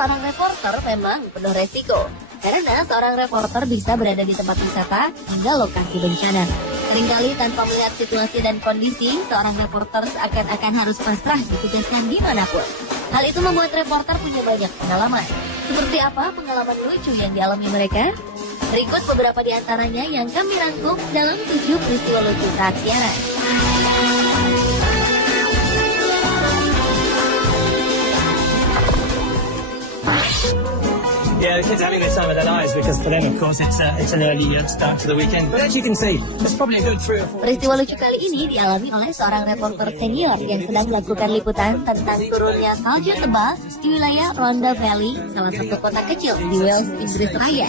seorang reporter memang penuh resiko. Karena seorang reporter bisa berada di tempat wisata hingga lokasi bencana. Seringkali tanpa melihat situasi dan kondisi, seorang reporter seakan-akan harus pasrah ditugaskan dimanapun. Hal itu membuat reporter punya banyak pengalaman. Seperti apa pengalaman lucu yang dialami mereka? Berikut beberapa di antaranya yang kami rangkum dalam 7 peristiwa lucu saat siaran. Yeah, the kids are having the time of their lives because for them, of course, it's an early start to the weekend. But as you can see, there's probably a good 3 or 4. Peristiwa lucu kali ini dialami oleh seorang reporter senior yang sedang melakukan liputan tentang turunnya salju tebal di wilayah Rhondda Valley, salah satu kota kecil di Wales, Inggris Raya.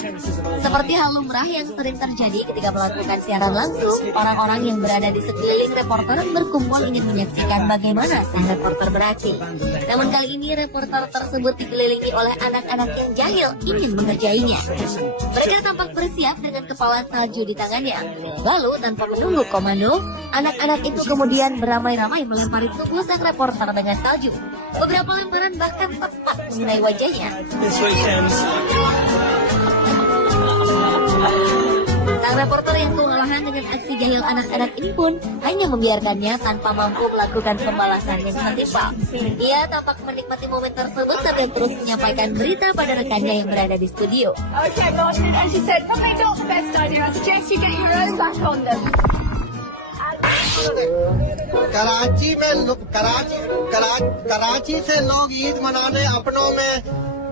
Seperti hal lumrah yang sering terjadi ketika melakukan siaran langsung, orang-orang yang berada di sekeliling reporter berkumpul ingin menyaksikan bagaimana sang reporter beraksi. Namun kali ini reporter tersebut dikelilingi oleh anak-anak yang jahil ingin mengerjainya. Mereka tampak bersiap dengan kepalan salju di tangannya. Lalu tanpa menunggu komando, anak-anak itu kemudian beramai-ramai melempari tubuh sang reporter dengan salju. Beberapa lemparan bahkan tepat mengenai wajahnya. Sang reporter yang kewalahan dengan aksi jahil anak-anak ini pun hanya membiarkannya tanpa mampu melakukan pembalasan yang setimpal. Ia tampak menikmati momen tersebut sambil terus menyampaikan berita pada rekannya yang berada di studio. Okay, Martin, as you said, probably not the best idea. I suggest you get your own back on them. Karachi से लोग ईद मनाने अपनों में.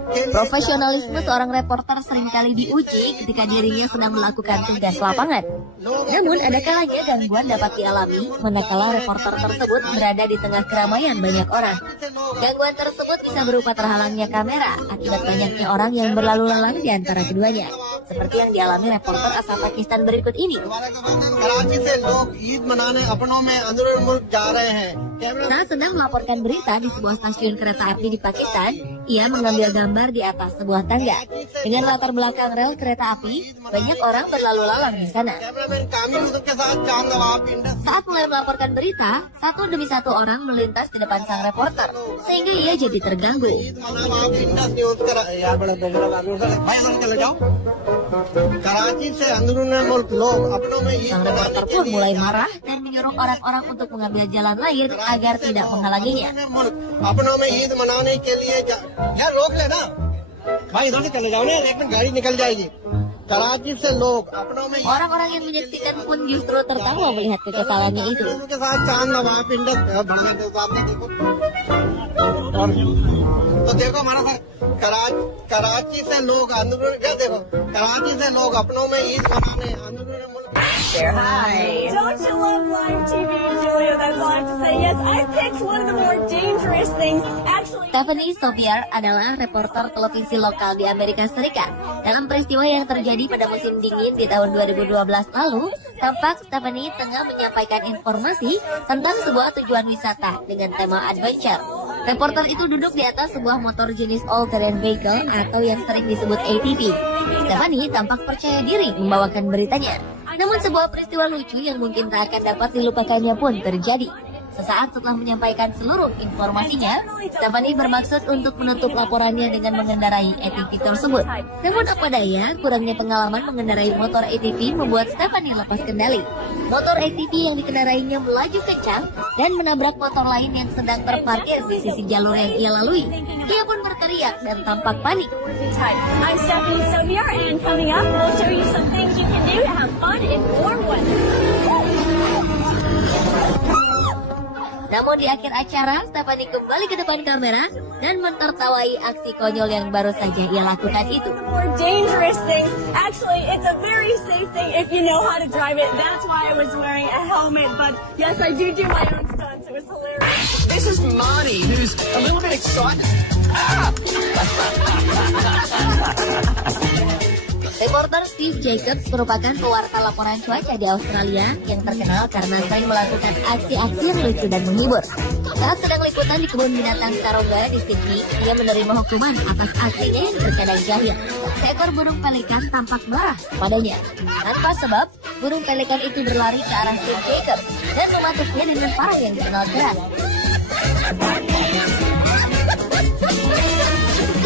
Profesionalisme seorang reporter seringkali diuji ketika dirinya sedang melakukan tugas lapangan. Namun ada kalanya gangguan dapat dialami manakala reporter tersebut berada di tengah keramaian banyak orang. Gangguan tersebut bisa berupa terhalangnya kamera akibat banyaknya orang yang berlalu lalang di antara keduanya. Seperti yang dialami reporter asal Pakistan berikut ini. Saat sedang melaporkan berita di sebuah stasiun kereta api di Pakistan, ia mengambil gambar di atas sebuah tangga. Dengan latar belakang rel kereta api, banyak orang berlalu lalang di sana. Saat mulai melaporkan berita, satu demi satu orang melintas di depan sang reporter, sehingga ia jadi terganggu. Sang reporter pun mulai marah dan menyuruh orang-orang untuk mengambil jalan lain agar tidak menghalanginya. Orang-orang yang menyaksikan pun justru tertawa melihat kekesalannya itu. तो देखो हमारा कराची से लोग आंदोलन क्या देखो कराची से लोग अपनों में ईद मनाने आंदोलन मुल्क. Hi. Don't you love live TV, Julia? That's all I have to say. Yes, I picked one of the more dangerous things. Actually, Stephanie Sobier adalah reporter televisi lokal di Amerika Serikat. Dalam peristiwa yang terjadi pada musim dingin di tahun 2012 lalu, tampak Stephanie tengah menyampaikan informasi tentang sebuah tujuan wisata dengan tema adventure. Reporter itu duduk di atas sebuah motor jenis all-terrain vehicle atau yang sering disebut ATV. Stephanie tampak percaya diri membawakan beritanya. Namun sebuah peristiwa lucu yang mungkin tak akan dapat dilupakannya pun terjadi. Sesaat setelah menyampaikan seluruh informasinya, Stephanie bermaksud untuk menutup laporannya dengan mengendarai ATV tersebut. Namun apa daya, kurangnya pengalaman mengendarai motor ATV membuat Stephanie lepas kendali. Motor ATV yang dikendarainya melaju kencang dan menabrak motor lain yang sedang terparkir di sisi jalur yang ia lalui. Ia pun berteriak dan tampak panik. I'm Stephanie Sobier, and coming up, we'll show you some things you can do to have fun in warm weather. Namun di akhir acara, Stephanie kembali ke depan kamera dan mentertawai aksi konyol yang baru saja ia lakukan itu. More dangerous things. Actually, it's a very safe thing if you know how to drive it. That's why I was wearing a helmet. But yes, I do my own stunts. It was hilarious. This is Marty, who's a little bit excited. Reporter Steve Jacobs merupakan pewarta laporan cuaca di Australia yang terkenal karena sering melakukan aksi-aksi yang lucu dan menghibur. Saat sedang liputan di kebun binatang Taronga di Sydney, ia menerima hukuman atas aksinya yang terkadang jahil. Seekor burung pelikan tampak marah padanya. Tanpa sebab, burung pelikan itu berlari ke arah Steve Jacobs dan mematuknya dengan parang yang dikenal keras.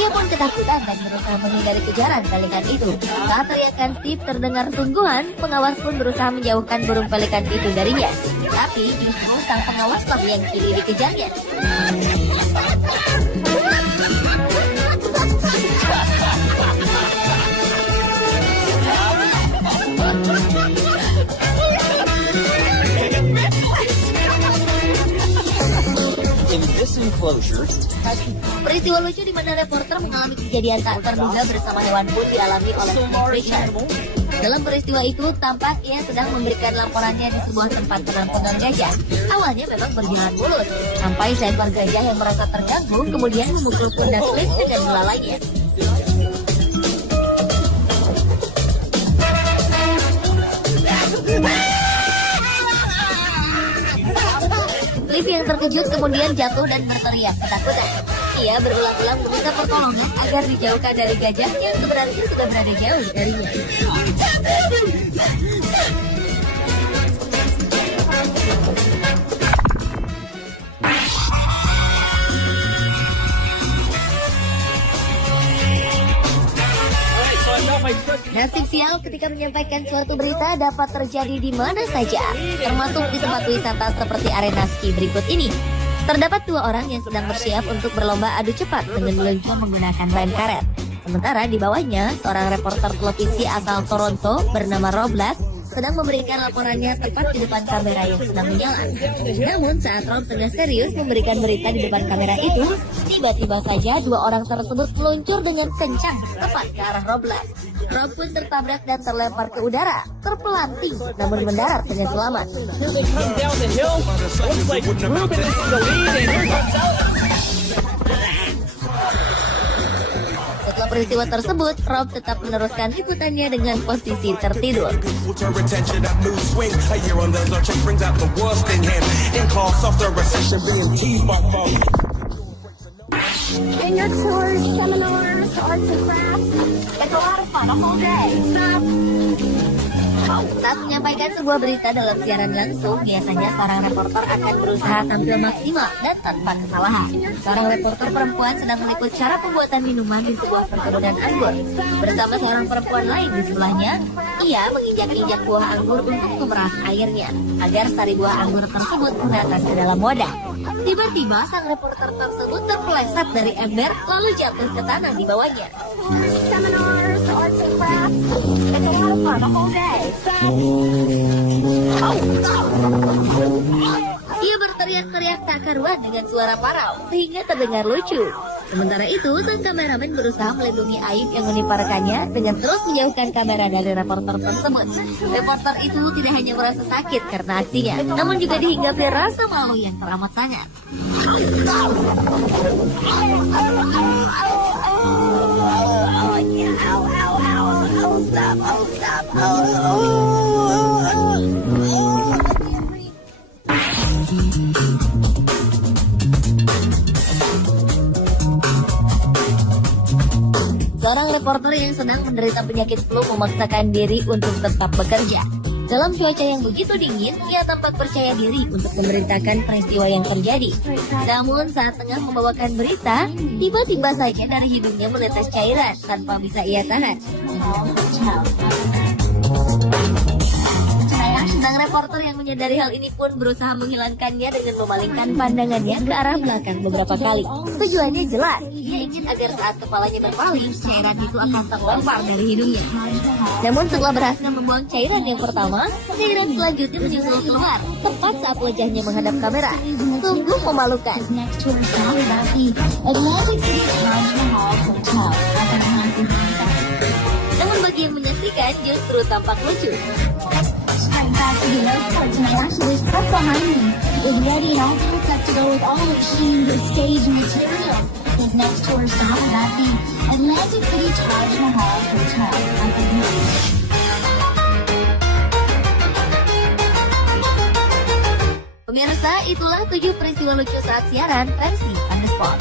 Ia pun ketakutan dan berusaha menghindari kejaran pelikan itu. Saat teriakan Steve terdengar sungguhan, pengawas pun berusaha menjauhkan burung pelikan itu darinya. Tapi justru sang pengawaslah yang kini dikejarnya. Peristiwa lucu di mana reporter mengalami kejadian tak terduga bersama hewan pun dialami oleh Steve Richard. Dalam peristiwa itu, tampak ia sedang memberikan laporannya di sebuah tempat penampungan gajah. Awalnya memang berjalan mulus, sampai seekor gajah yang merasa terganggu kemudian memukul pundak Cliff dengan melalainya. Cliff yang terkejut kemudian jatuh dan berteriak ketakutan. Ia berulang-ulang meminta pertolongan agar dijauhkan dari gajah yang sebenarnya sudah berada jauh darinya. Nasib sial ketika menyampaikan suatu berita dapat terjadi di mana saja, termasuk di tempat wisata seperti arena ski berikut ini. Terdapat 2 orang yang sedang bersiap untuk berlomba adu cepat dengan meluncur menggunakan rem karet. Sementara di bawahnya, seorang reporter televisi asal Toronto bernama Rob Black sedang memberikan laporannya tepat di depan kamera yang sedang menyala. Namun saat Rob tengah serius memberikan berita di depan kamera itu, tiba-tiba saja 2 orang tersebut meluncur dengan kencang tepat ke arah Rob Black. Rob pun tertabrak dan terlempar ke udara, terpelanting namun mendarat dengan selamat. Setelah peristiwa tersebut, Rob tetap meneruskan liputannya dengan posisi tertidur. In your tours, seminars, arts and crafts, it's a lot of fun, a whole day. Saat menyampaikan sebuah berita dalam siaran langsung, biasanya seorang reporter akan berusaha tampil maksimal dan tanpa kesalahan. Seorang reporter perempuan sedang meliput cara pembuatan minuman di sebuah perkebunan anggur. Bersama seorang perempuan lain di sebelahnya, ia menginjak-injak buah anggur untuk memeras airnya, agar sari buah anggur tersebut menetes ke dalam wadah. Tiba-tiba sang reporter tersebut terpeleset dari ember lalu jatuh ke tanah di bawahnya. Seminars, arts and crafts, it's a lot of fun, a whole day. Ia berteriak-teriak tak karuan dengan suara parau sehingga terdengar lucu. Sementara itu, sang kameramen berusaha melindungi aib yang menimpa rekannya dengan terus menjauhkan kamera dari reporter tersebut. Reporter itu tidak hanya merasa sakit karena aksinya, namun juga dihinggapi rasa malu yang teramat sangat. Seorang reporter yang sedang menderita penyakit flu memaksakan diri untuk tetap bekerja. Dalam cuaca yang begitu dingin, ia tampak percaya diri untuk memberitakan peristiwa yang terjadi. Namun saat tengah membawakan berita, tiba-tiba saja dari hidungnya menetes cairan tanpa bisa ia tahan. Sang reporter yang menyadari hal ini pun berusaha menghilangkannya dengan memalingkan pandangannya ke arah belakang beberapa kali. Tujuannya jelas, ia ingin agar saat kepalanya berpaling, cairan itu akan terlempar dari hidungnya. Namun setelah berhasil membuang cairan yang pertama, cairan selanjutnya menyusul keluar, tepat saat wajahnya menghadap kamera. Sungguh memalukan. Namun bagi yang menyaksikan justru tampak lucu. Actually, stuff behind me is ready and all set to go with all of Shein's stage materials. His next tour stop is at the Atlantic City Taj Mahal Hotel at the beach. Pemirsa, itulah 7 peristiwa lucu saat siaran versi On The Spot.